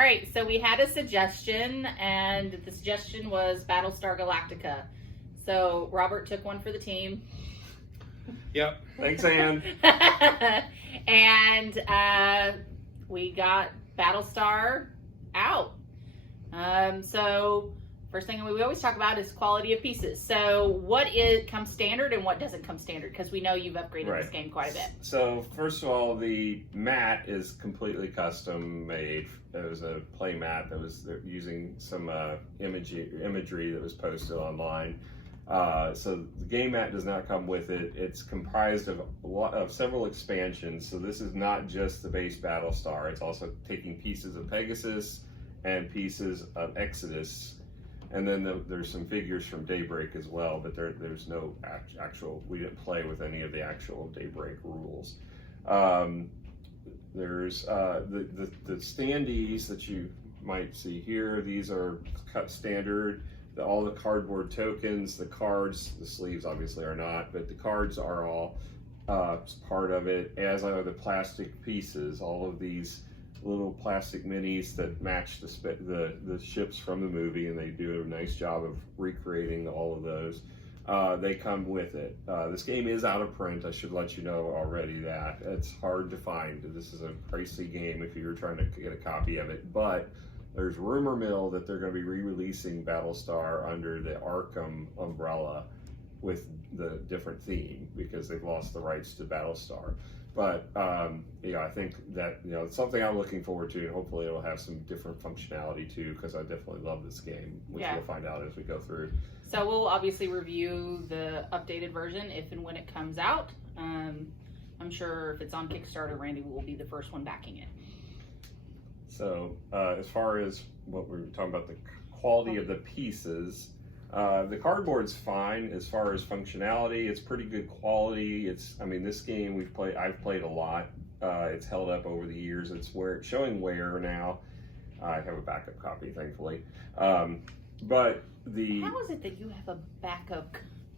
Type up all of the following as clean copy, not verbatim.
right, so we had a suggestion, and the suggestion was Battlestar Galactica. So Robert took one for the team. Yep. Thanks, Ann. And we got Battlestar out. So first thing we always talk about is quality of pieces. So what comes standard and what doesn't come standard? Because we know you've upgraded this game quite a bit. So first of all, the mat is completely custom made. It was a play mat that was using some imagery that was posted online. So the game mat does not come with it. It's comprised of several expansions. So this is not just the base Battlestar. It's also taking pieces of Pegasus and pieces of Exodus. And then there's some figures from Daybreak as well, but there's no actual, we didn't play with any of the actual Daybreak rules. There's the standees that you might see here. These are cut standard. All the cardboard tokens, the cards, the sleeves obviously are not, but the cards are all part of it, as are the plastic pieces, all of these little plastic minis that match the ships from the movie, and they do a nice job of recreating all of those. They come with it. This game is out of print. I should let you know already that. It's hard to find. This is a pricey game if you're trying to get a copy of it, but there's rumor mill that they're going to be re-releasing Battlestar under the Arkham umbrella with the different theme because they've lost the rights to Battlestar. But yeah, I think that it's something I'm looking forward to, and hopefully it'll have some different functionality too, because I definitely love this game, which we'll find out as we go through. So we'll obviously review the updated version if and when it comes out. I'm sure if it's on Kickstarter, Randy will be the first one backing it. So as far as what we were talking about, the quality of the pieces, the cardboard's fine as far as functionality. It's pretty good quality. This game I've played a lot. It's held up over the years. It's showing wear now. I have a backup copy, thankfully. But how is it that you have a backup?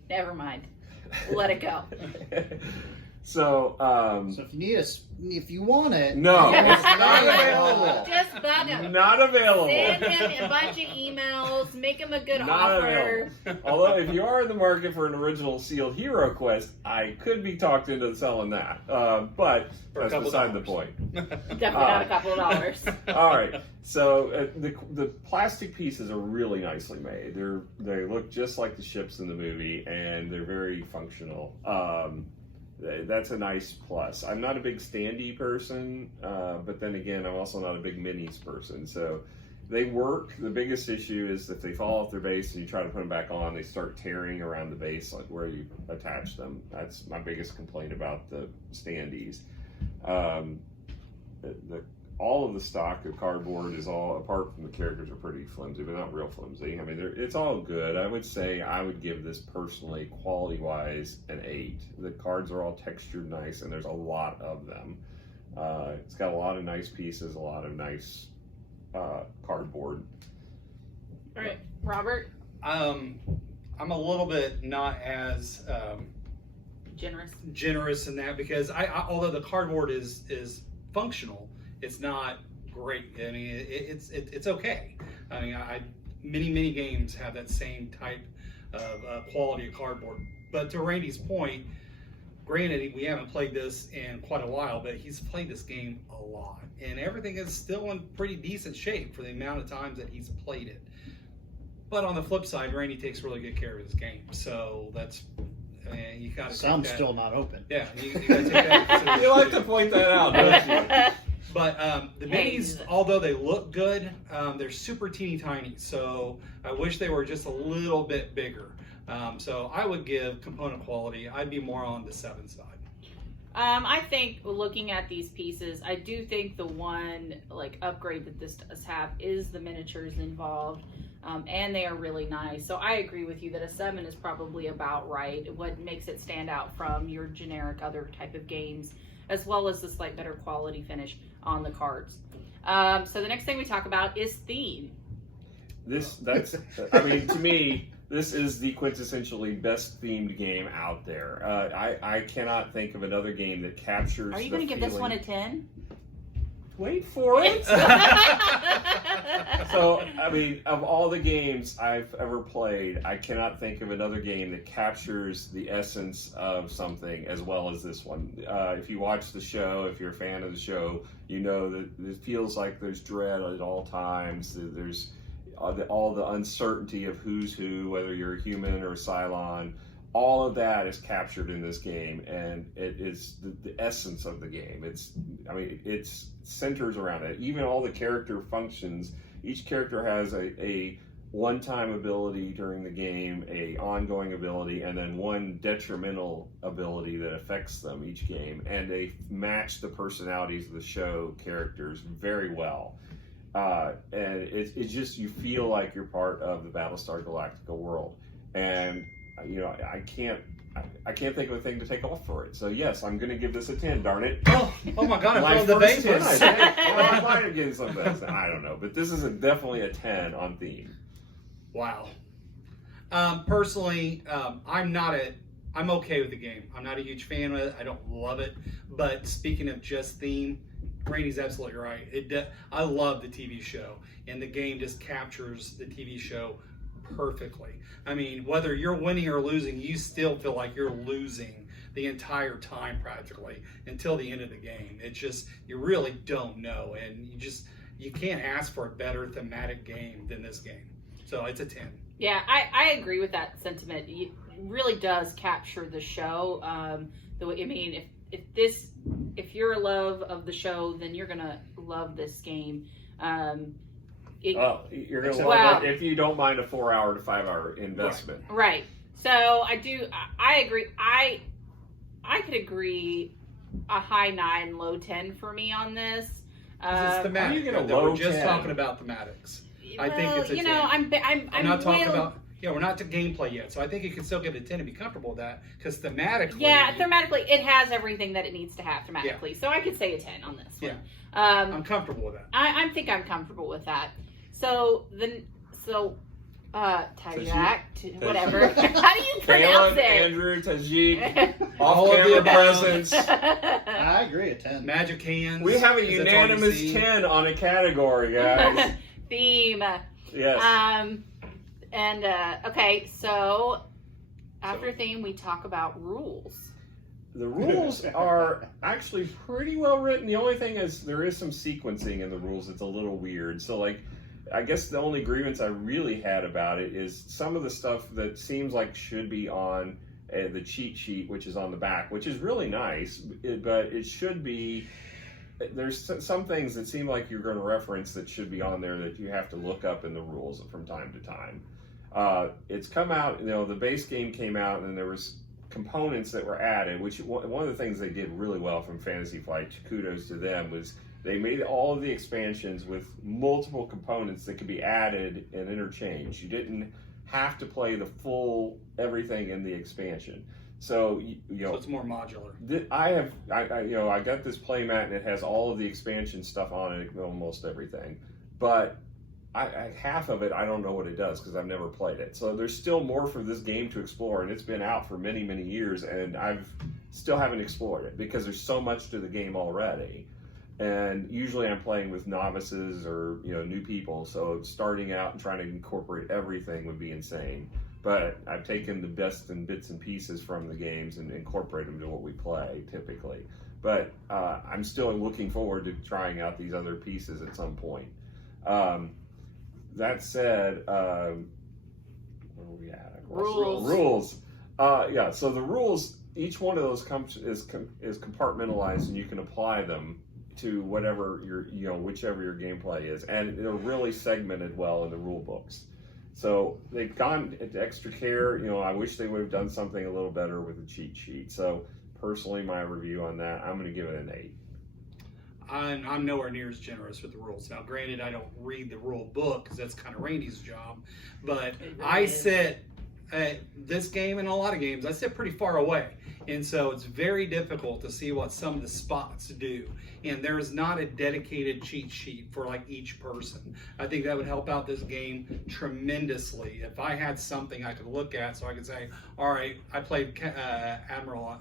Never mind. Let it go. So if you want it, no, it's not available. Just bug him. Not available. Send him a bunch of emails. Make him a good offer. Available. Although, if you are in the market for an original sealed Hero Quest, I could be talked into selling that. But that's beside the point. Definitely not a couple of dollars. All right. So the plastic pieces are really nicely made. They look just like the ships in the movie, and they're very functional. That's a nice plus. I'm not a big standee person, but then again, I'm also not a big minis person. So they work. The biggest issue is if they fall off their base and you try to put them back on, they start tearing around the base, like where you attach them. That's my biggest complaint about the standees. All of the stock of cardboard is all, apart from the characters, are pretty flimsy, but not real flimsy. It's all good. I would say I would give this personally, quality-wise, an 8. The cards are all textured nice, and there's a lot of them. It's got a lot of nice pieces, a lot of nice cardboard. All right, Robert? I'm a little bit not as generous in that, because although the cardboard is functional, it's not great. It's okay. Many games have that same type of quality of cardboard. But to Randy's point, granted, we haven't played this in quite a while, but he's played this game a lot, and everything is still in pretty decent shape for the amount of times that he's played it. But on the flip side, Randy takes really good care of his game, so that's. You gotta Some still not open. Yeah, you gotta take that. You like to point that out, don't you? But the minis, although they look good, they're super teeny tiny. So I wish they were just a little bit bigger. So I would give component quality, I'd be more on the 7 side. I think looking at these pieces, I do think the one upgrade that this does have is the miniatures involved. And they are really nice. So I agree with you that a 7 is probably about right. What makes it stand out from your generic other type of games, as well as the slight better quality finish on the cards. So the next thing we talk about is theme. To me, this is the quintessentially best themed game out there. I cannot think of another game that captures. Are you going to give this one a 10? Wait for it. So, I mean, of all the games I've ever played, I cannot think of another game that captures the essence of something as well as this one. If you watch the show, if you're a fan of the show, you know that it feels like there's dread at all times. There's all the uncertainty of who's who, whether you're a human or a Cylon. All of that is captured in this game, and it is the essence of the game. It centers around it. Even all the character functions, each character has a one-time ability during the game, a ongoing ability, and then one detrimental ability that affects them each game, and they match the personalities of the show characters very well. And it's just, you feel like you're part of the Battlestar Galactica world. And I can't think of a thing to take off for it. So yes, I'm going to give this a 10. Darn it! Oh my God! I My feel the first 10, vapors. I might have given some best. I don't know, but this is definitely a 10 on theme. Wow. Personally, I'm okay with the game. I'm not a huge fan of it. I don't love it. But speaking of just theme, Randy's absolutely right. I love the TV show, and the game just captures the TV show perfectly. I mean, whether you're winning or losing, you still feel like you're losing the entire time practically until the end of the game. It's just, you really don't know, and you can't ask for a better thematic game than this game. So it's a 10. Yeah, I agree with that sentiment. It really does capture the show. If you're a love of the show, then you're gonna love this game. You're going to love it if you don't mind a 4-hour to 5-hour investment. Right. So I agree. I could agree a high 9, low 10 for me on this. It's thematic. How are you gonna We're low just 10? talking about thematics. I Well, think it's a 10. I'm not talking about. Yeah, we're not to gameplay yet, so I think you can still give it a 10 and be comfortable with that, because thematically. Yeah, thematically, it has everything that it needs to have thematically. Yeah. So I could say a 10 on this one. Yeah. I'm comfortable with that. I think I'm comfortable with that. So Tajic, whatever. How do you pronounce Kalen, it? Andrew, Tajic, All of the off-camera above. presence. I agree, a 10. Magic hands. We have a 'cause that's all you unanimous see. 10 on a category, guys. Theme. Yes. Okay, so after theme, we talk about rules. The rules are actually pretty well written. The only thing is there is some sequencing in the rules that's a little weird. So, like, I guess the only grievance I really had about it is some of the stuff that seems like should be on the cheat sheet, which is on the back, which is really nice, but it should be. There's some things that seem like you're going to reference that should be on there that you have to look up in the rules from time to time. It's come out, the base game came out, and then there was components that were added, which one of the things they did really well from Fantasy Flight, kudos to them, was they made all of the expansions with multiple components that could be added and interchanged. You didn't have to play the full everything in the expansion. So So it's more modular. I got this playmat and it has all of the expansion stuff on it, almost everything. But half of it, I don't know what it does because I've never played it. So there's still more for this game to explore, and it's been out for many, many years, and I've still haven't explored it because there's so much to the game already. And usually I'm playing with novices or new people, so starting out and trying to incorporate everything would be insane. But I've taken the best and bits and pieces from the games and incorporate them to what we play typically. But I'm still looking forward to trying out these other pieces at some point. That said, where are we at? Rules. So the rules, each one of those is compartmentalized, and you can apply them to whatever whichever your gameplay is, and they're really segmented well in the rule books. So they've gone into extra care. I wish they would have done something a little better with the cheat sheet. So personally, my review on that, I'm going to give it an 8. I'm nowhere near as generous with the rules. Now, granted, I don't read the rule book because that's kind of Randy's job, but I sit this game and a lot of games, I sit pretty far away, and so it's very difficult to see what some of the spots do. And there's not a dedicated cheat sheet for like each person. I think that would help out this game tremendously if I had something I could look at, so I could say, all right, I played Admiral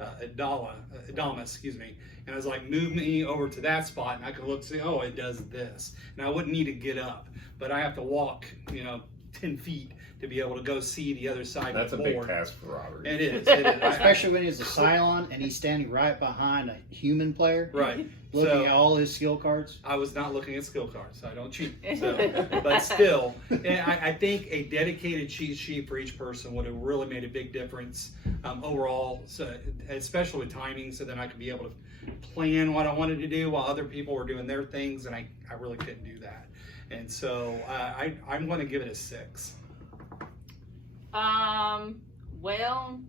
Adama, excuse me. And I was like, move me over to that spot, and I could look and say, oh, it does this. And I wouldn't need to get up, but I have to walk, 10 feet to be able to go see the other side That's of a the big board. task for Robert. It is. Especially when he's a Cylon and he's standing right behind a human player, Right. looking So- at all his skill cards. I was not looking at skill cards, so I don't cheat. So, but still, and I think a dedicated cheat sheet for each person would have really made a big difference overall, so, especially with timing, so then I could be able to plan what I wanted to do while other people were doing their things, and I really couldn't do that. And so I'm going to give it a 6. Well,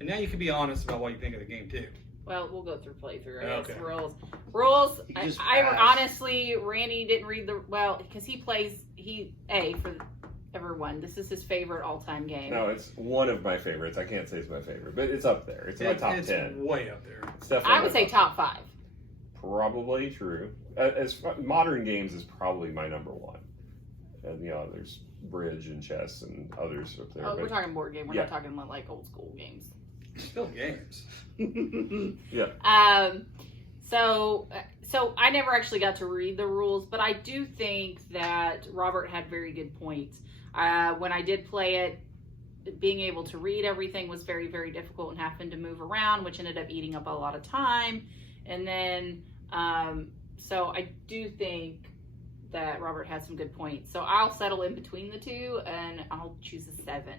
And now you can be honest about what you think of the game, too. we'll go through playthrough. I guess. Okay. Rules. You just I pass. honestly, Randy didn't read because he plays for everyone. This is his favorite all-time game. No, it's one of my favorites. I can't say it's my favorite, but it's up there. It's in my top It's 10. way up there. It's definitely I would my say top 5. Probably true. Modern games is probably my number 1. And there's bridge and chess and others up there. Oh, but we're talking board game. We're yeah. not talking about like old school games. Still games. Yeah. So I never actually got to read the rules, but I do think that Robert had very good points. When I did play it, being able to read everything was very, very difficult and having to move around, which ended up eating up a lot of time. And then, so I do think that Robert has some good points. So I'll settle in between the two and I'll choose a 7.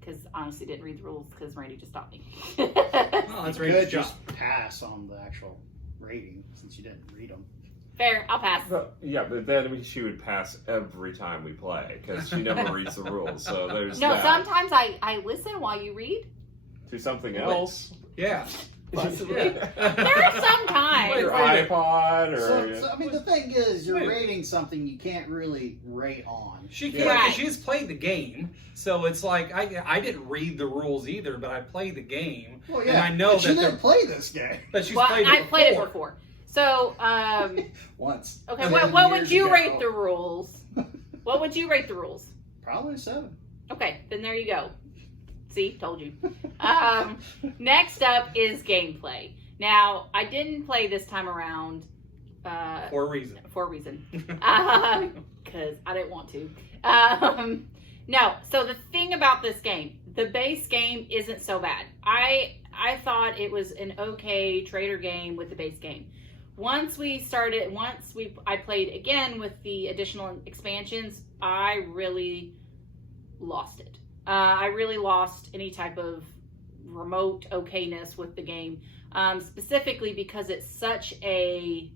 Because honestly didn't read the rules because Randy just stopped me. Oh, that's You Randy's could job. just pass on the actual rating since you didn't read them. Fair, I'll pass. But then she would pass every time we play because she never reads the rules. So there's No, that. sometimes I listen while you read. To something else. Yeah. There are some times. Your iPod or... So, I mean, the thing is, you're Wait. rating something you can't really rate on. She Yeah. can't. Right. She's played the game, so it's like I didn't read the rules either, but I played the game, Well, and I know but that you they're- didn't play this game but she's Well, played it I before. played it before. So, once. okay, And what then would years you ago. rate the rules? What would you rate the rules? Probably 7. Okay, then there you go. See, told you. Next up is gameplay. Now, I didn't play this time around. For a reason. For a reason. Because I didn't want to. No, so the thing about this game, the base game isn't so bad. I thought it was an okay trader game with the base game. Once I played again with the additional expansions, I really lost it. I really lost any type of remote okayness with the game, specifically because it's such a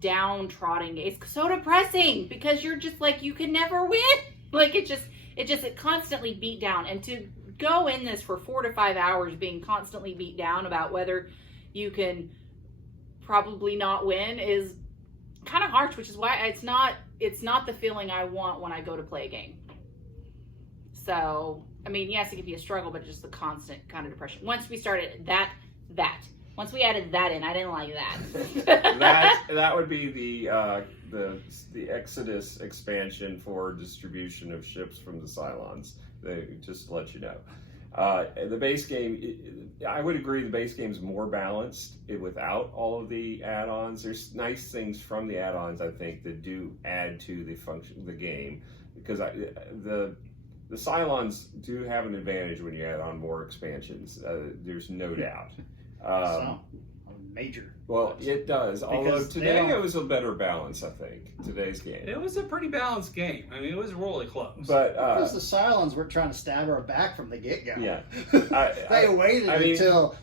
downtrodden. It's so depressing because you're just like, you can never win. Like it constantly beat down, and to go in this for 4 to 5 hours being constantly beat down about whether you can probably not win is kind of harsh, which is why it's not the feeling I want when I go to play a game. So, I mean, yes, it could be a struggle, but just the constant kind of depression. Once we started once we added that in, I didn't like that. that would be the Exodus expansion for distribution of ships from the Cylons. Just to let you know. The base game, I would agree the base game is more balanced without all of the add-ons. There's nice things from the add-ons, I think, that do add to the function of the game. Because the Cylons do have an advantage when you add on more expansions. There's no doubt. Major. Well, it does. Although Because today they don't- it was a better balance, I think. Today's game. It was a pretty balanced game. I mean, it was really close. But Because the Cylons were trying to stab her back from the get-go. Yeah. They waited I mean, until,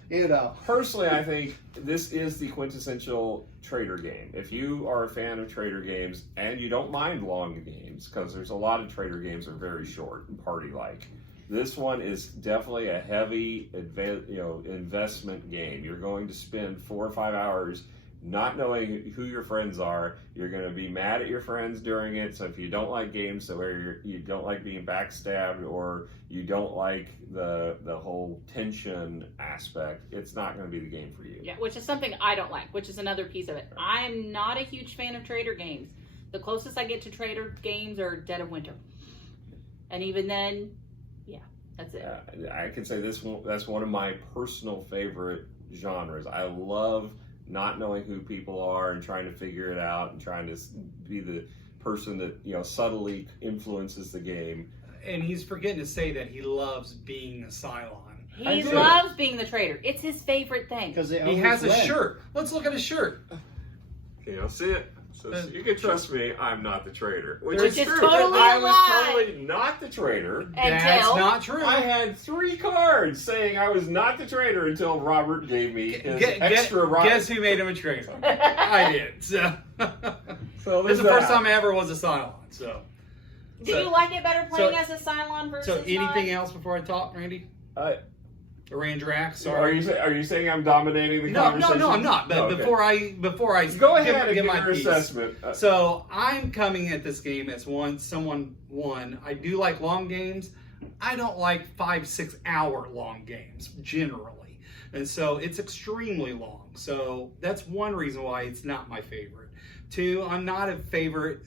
personally, I think this is the quintessential trader game. If you are a fan of trader games and you don't mind long games, because there's a lot of trader games that are very short and party-like, this one is definitely a heavy investment game. You're going to spend 4 or 5 hours not knowing who your friends are. You're going to be mad at your friends during it. So if you don't like games where you don't like being backstabbed or you don't like the whole tension aspect, it's not going to be the game for you. Yeah, which is something I don't like, which is another piece of it. I'm not a huge fan of trader games. The closest I get to trader games are Dead of Winter. And even then, That's it. I can say that's one of my personal favorite genres. I love not knowing who people are and trying to figure it out and trying to be the person that subtly influences the game. And he's forgetting to say that he loves being a Cylon. He loves being the traitor. It's his favorite thing. Because he has a shirt. Let's look at his shirt. Can y'all see it? So you can trust me, I'm not the traitor. Which is is true. totally I a was lie. totally not the traitor. That's not true. I had 3 cards saying I was not the traitor until Robert gave me his extra Robert. Guess who made him a traitor? I did. So this is the first time I ever was a Cylon. So. Did you like it better playing as a Cylon versus So anything else before I talk, Randy? Randrac, sorry. Are you saying I'm dominating the conversation? No, I'm not. But before I go ahead and give my your assessment. So I'm coming at this game as someone. I do like long games. I don't like 5-6 hour long games generally, and so it's extremely long. So that's one reason why it's not my favorite. 2, I'm not a favorite.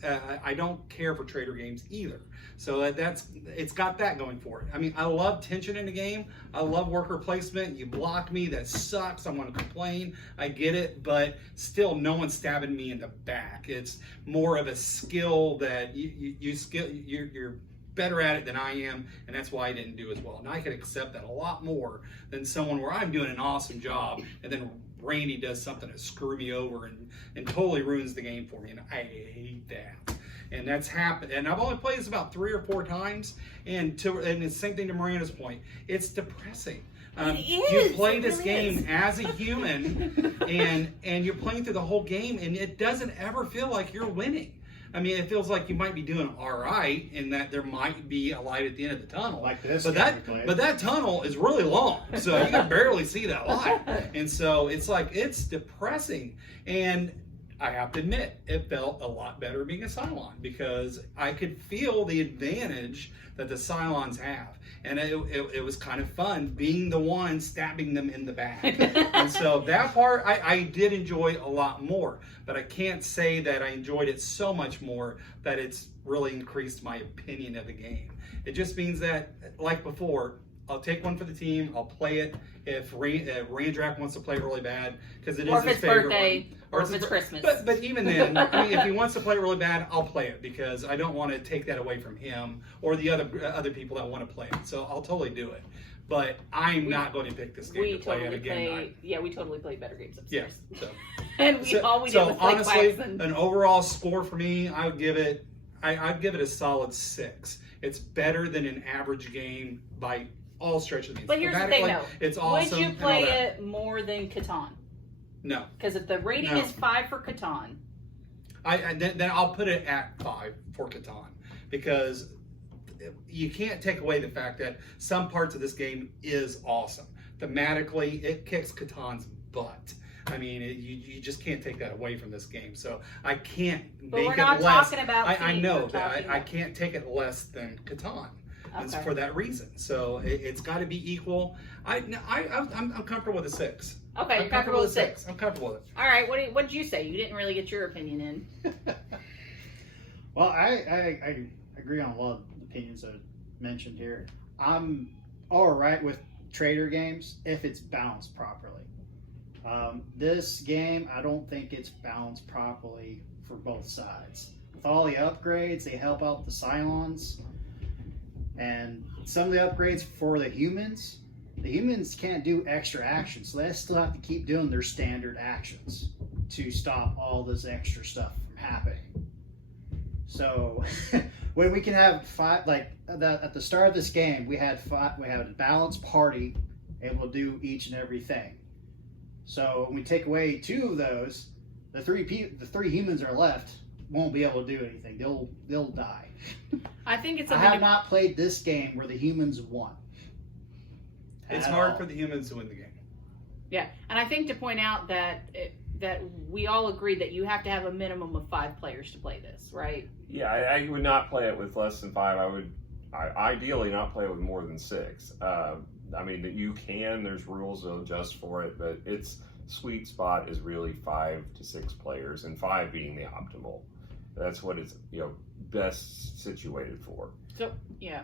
I don't care for trader games either. So it's got that going for it. I mean, I love tension in the game. I love worker placement. You block me, that sucks. I'm going to complain. I get it, but still, no one's stabbing me in the back. It's more of a skill that you're better at it than I am, and that's why I didn't do as well. And I could accept that a lot more than someone where I'm doing an awesome job, and then Randy does something to screw me over and totally ruins the game for me, and I hate that. And that's happened. And I've only played this about 3 or 4 times. And the same thing to Miranda's point. It's depressing. You play this game as a human, and you're playing through the whole game, and it doesn't ever feel like you're winning. I mean, it feels like you might be doing all right, and that there might be a light at the end of the tunnel. Like this. But that tunnel is really long, so you can barely see that light. And so it's depressing. And I have to admit, it felt a lot better being a Cylon because I could feel the advantage that the Cylons have. And it was kind of fun being the one stabbing them in the back. And so that part I did enjoy a lot more. But I can't say that I enjoyed it so much more that it's really increased my opinion of the game. It just means that, like before, I'll take one for the team. I'll play it if Randrac wants to play it really bad because it is his favorite birthday, one. or if it's Christmas. But even then, I mean, if he wants to play it really bad, I'll play it because I don't want to take that away from him or the other people that want to play it. So I'll totally do it. But I'm not going to pick this game to play it again. We totally pllayed better games upstairs. Yeah. So. And all we did was play honestly, quacks an overall score for me, I'd give it a solid 6. It's better than an average game by all stretches of the But here's the thing, though. It's awesome. Would you play it more than Catan? No. Because if the rating is 5 for Catan, then I'll put it at 5 for Catan because you can't take away the fact that some parts of this game is awesome. Thematically, it kicks Catan's butt. I mean, you just can't take that away from this game. So I can't make it less. But we're not talking about I know that. I can't take it less than Catan. Okay. For that reason. So it's got to be equal. I'm comfortable with a 6. Okay, I'm comfortable with 6. I'm comfortable with it. All right, what did you say? You didn't really get your opinion in. Well, I agree on a lot of the opinions that are mentioned here. I'm all right with trader games if it's balanced properly. This game, I don't think it's balanced properly for both sides. With all the upgrades, they help out the Cylons. And some of the upgrades for the humans can't do extra actions, so they still have to keep doing their standard actions to stop all this extra stuff from happening. So when we can have 5, like at the start of this game, we had a balanced party able to do each and everything. So when we take away 2 of those, the 3 humans are left won't be able to do anything. They'll die. I think it's. I have not played this game where the humans won. It's hard for the humans to win the game. Yeah, and I think to point out that we all agree that you have to have a minimum of 5 players to play this, right? Yeah, I would not play it with less than 5. I would ideally not play it with more than 6. I mean, you can. There's rules to adjust for it, but its sweet spot is really 5 to 6 players, and 5 being the optimal. That's what it's best situated for. So yeah,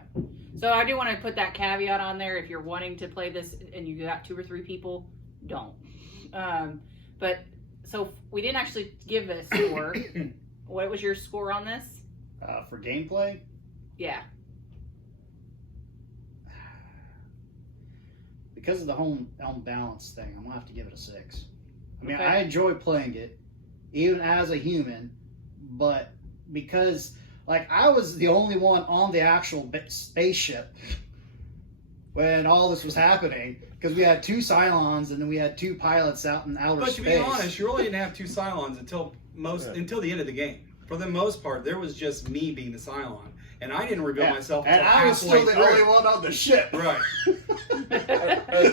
so I do want to put that caveat on there. If you're wanting to play this and you got 2 or 3 people, don't. But so we didn't actually give a score. What was your score on this? For gameplay, Yeah. because of the home balance thing, I'm gonna have to give it a 6. I mean, Okay. I enjoy playing it, even as a human, but because like I was the only one on the actual spaceship when all this was happening, because we had 2 Cylons and then we had 2 pilots out in outer But space. to be honest, you really didn't have 2 Cylons until the end of the game. For the most part, there was just me being the Cylon, and I didn't reveal myself until and I was halfway still the through. only one on the ship. Right.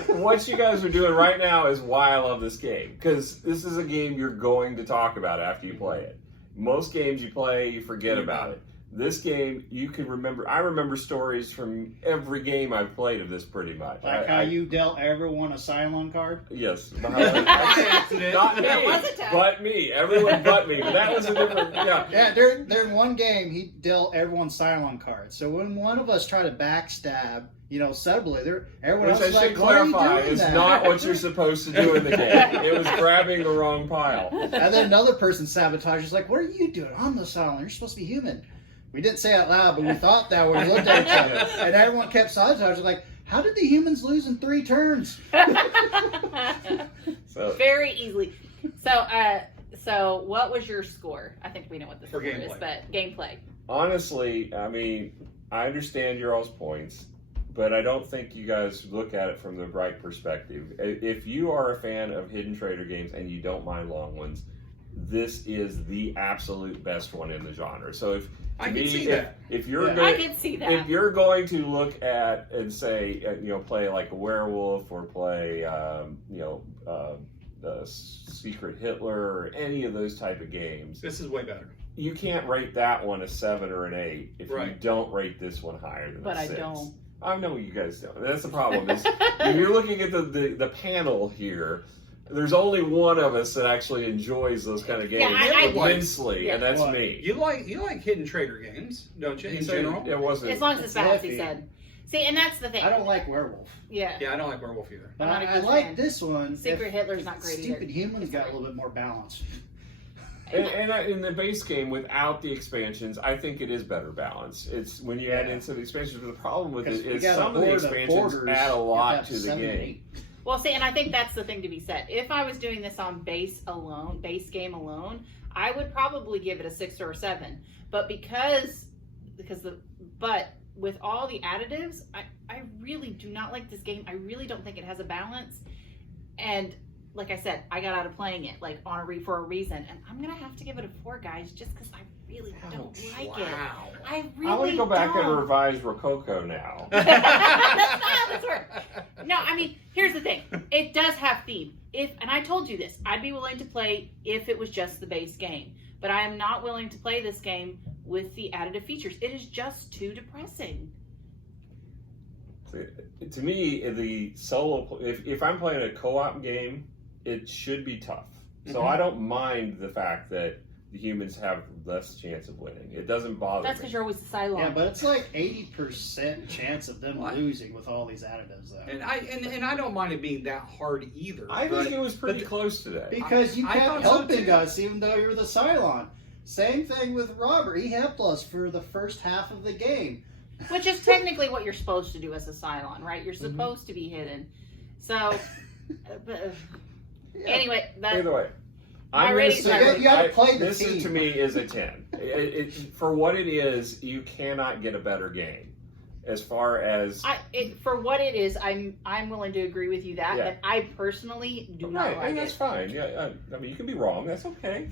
What you guys are doing right now is why I love this game, because this is a game you're going to talk about after you play it. Most games you play, you forget about it. This game, you can remember. I remember stories from every game I've played of this pretty much. Like how you dealt everyone a Cylon card? Yes. By accident. Not There me, was a time. but me. Everyone but me. But that was a different, yeah. Yeah, during one game, he dealt everyone Cylon cards. So when one of us tried to backstab, subtly, everyone Which else I was should like, "Why are you clarify doing is that?" not what you're supposed to do in the game. It was grabbing the wrong pile. And then another person sabotages, like, "What are you doing? I'm the Cylon. You're supposed to be human." We didn't say it out loud, but we thought that when we looked at each other. And everyone kept sabotaging, like, how did the humans lose in 3 turns? So Very easily. So what was your score? I think we know what the For score is, gameplay. but gameplay. honestly, I mean, I understand your all's points, but I don't think you guys look at it from the right perspective. If you are a fan of Hidden Trader games and you don't mind long ones, this is the absolute best one in the genre. So if I can see that. if you're Yeah. going, I can see that. if you're going to look at and say, play like a werewolf or play, the Secret Hitler or any of those type of games, This is way better. you can't rate that one a 7 or an 8 if you Right. don't rate this one higher than But a I 6. don't. I know you guys don't. That's the problem. Is if you're looking at the panel here, there's only one of us that actually enjoys those kind of games Yeah, I- immensely, yeah. and that's What? me. You like Hidden Trader games, don't you? In general. It wasn't. As long as it's It's balanced, he iffy. said. See, and that's the thing. I don't like werewolf. Yeah. Yeah, I don't like werewolf either. But I'm not a I huge like fan. this one. Secret if- Hitler's if not great Stupid either. humans got a little bit more balance. And in the base game, without the expansions, I think it is better balanced. It's when you add Yeah. into the expansions, but the problem with Because it you is got a some of the board of expansions borders, add a you lot have to the 7 and game. 8. Well, see, and I think that's the thing to be said. If I was doing this on base game alone, I would probably give it a 6 or a 7. But but with all the additives, I really do not like this game. I really don't think it has a balance. And like I said, I got out of playing it for a reason, and I'm gonna have to give it a 4, guys, just because I really don't like it. Wow. I really I want to go back don't. and revise Rococo now. That's not how this works. No, I mean, here's the thing. It does have theme. And I told you this, I'd be willing to play if it was just the base game. But I am not willing to play this game with the additive features. It is just too depressing. To me, the solo, if I'm playing a co-op game, it should be tough. So Mhm. I don't mind the fact that the humans have less chance of winning. It doesn't bother That's me. because you're always the Cylon. Yeah, but it's like 80% chance of them What? losing with all these additives, though. And I don't mind it being that hard either. I but- think it was pretty but- close today. Because you I kept thought so, helping too. us, even though you were the Cylon. Same thing with Robert. He helped us for the first half of the game. Which is technically what you're supposed to do as a Cylon, right? You're supposed to be hidden. So, anyway, Either way, My I'm gonna ratings say- are- You gotta play the this team. to me is a 10. For what it is, you cannot get a better game. As far as for what it is, I'm willing to agree with you that, Yeah. but I personally do not right, like and that's it. fine. Yeah, I mean you can be wrong. That's okay.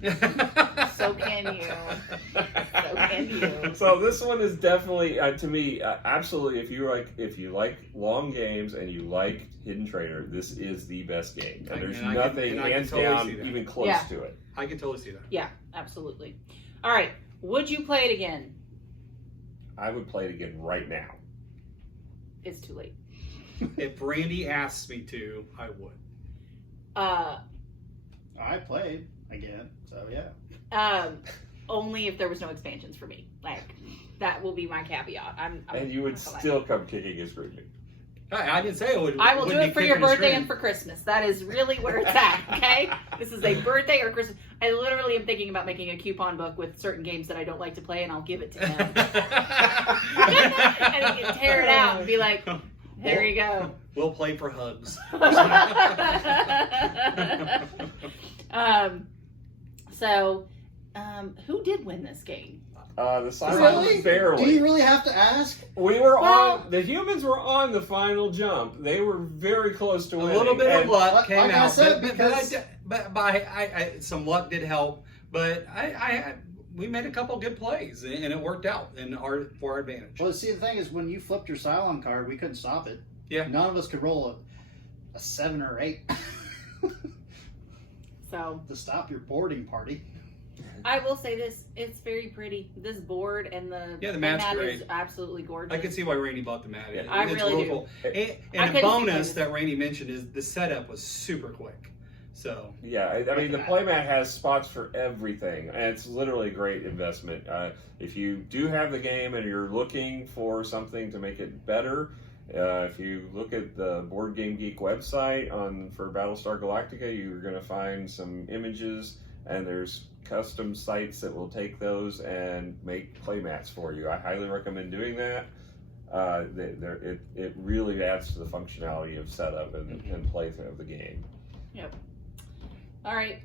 So can you. So can you. So this one is definitely to me absolutely. If you like long games and you like Hidden Trader, this is the best game. And there's And I can- nothing and I can hands totally down see that. even close Yeah. to it. I can totally see that. Yeah, absolutely. All right. Would you play it again? I would play it again right now. It's too late. If Brandy asks me to, I would. Uh, I played again, so yeah. only if there was no expansions for me. Like, that will be my caveat. And you would still come kicking and screaming. I didn't say it would. I will do wouldn't it for be your kicking birthday screaming. and for Christmas. That is really where it's at, okay? This is a birthday or Christmas. I literally am thinking about making a coupon book with certain games that I don't like to play, and I'll give it to him. And he can tear it out and be like, there you go. We'll play for hugs. Who did win this game? The silence Really? barely. Do you really have to ask? We were Well- on. The humans were on the final jump. They were very close to A winning. little bit of And luck came like I out, said, but some luck did help. But we made a couple good plays, and it worked out for our advantage. Well, see, the thing is, when you flipped your Cylon card, we couldn't stop it. Yeah. None of us could roll a 7 or 8 So to stop your boarding party. I will say this: it's very pretty. This board and the mat's mat great. is absolutely gorgeous. I can see why Rainey bought the mat. I It's really real do. cool. I And a couldn't see bonus why that Rainey mentioned is the setup was super quick. So yeah, I mean the playmat has spots for everything, and it's literally a great investment. If you do have the game and you're looking for something to make it better, if you look at the Board Game Geek website for Battlestar Galactica, you're going to find some images, and there's custom sites that will take those and make playmats for you. I highly recommend doing that. It really adds to the functionality of setup and play of the game. Yep. All right.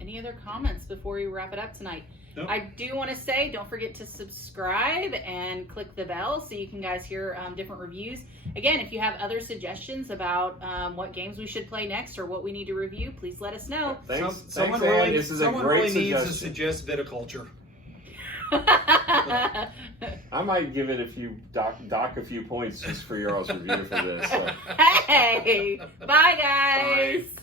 Any other comments before we wrap it up tonight? Nope. I do want to say, don't forget to subscribe and click the bell so you can guys hear different reviews. Again, if you have other suggestions about what games we should play next or what we need to review, please let us know. Thanks, someone Ann. really, This is a someone great really needs to suggestion. suggest viticulture. I might give it dock a few points just for your all's review for this. So. Hey, bye guys. Bye.